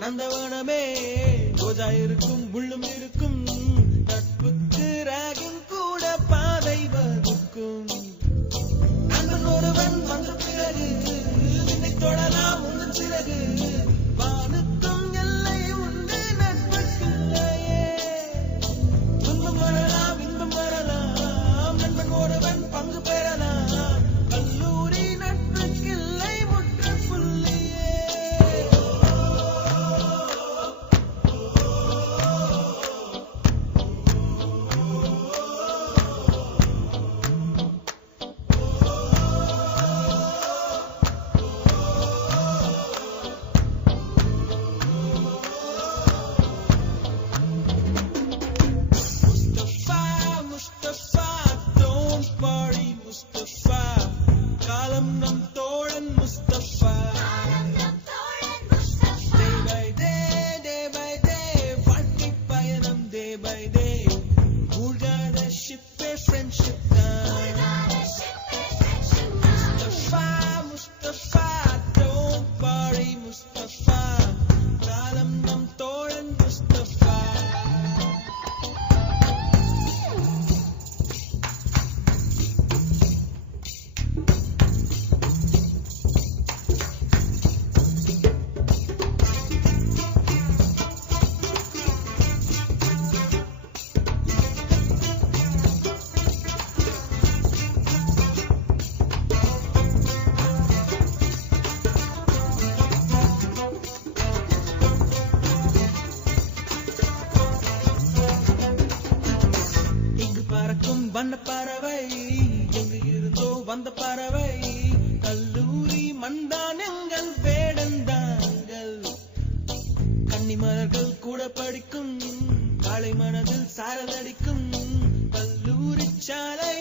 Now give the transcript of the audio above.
நந்தவனமே ரோஜா இருக்கும் முள்ளும் இருக்கும் நட்புக்கு ராகிங் கூட பாதை வகுக்கும் நண்பன் ஒருவன் வந்த பிறகு நின்னை தொடலாம் உந்தன் பிறகு வானுக்கும் எல்லை உண்டு நட்புக்குள்ளையே துன்பம் வரலாம் இன்பம் வரலாம் நண்பன் ஒருவன் பங்கு பெறலாம் கல்லூரி நட்புக்கில்லை முற்றுப்புள்ளியே Mustafa, don't worry, Mustafa. காலம் நம் தோழன் Mustafa. Day by day, வாழ்க்கை பயணம் day by day. மூழ்காத ஷிப்பே friendship தான். Mustafa, don't worry, Mustafa. காலம் நம் தோழன் Mustafa. இங்கு பறக்கும் வண்ண பறவை எங்கு இருந்தோ வந்த பறவை கல்லூரி மண்தான் எங்கள் வேடந்தாங்கள் கன்னிமலர்கள் கூட படிக்கும் காலை மனதில் சாரலடிக்கும் கல்லூரி சாலை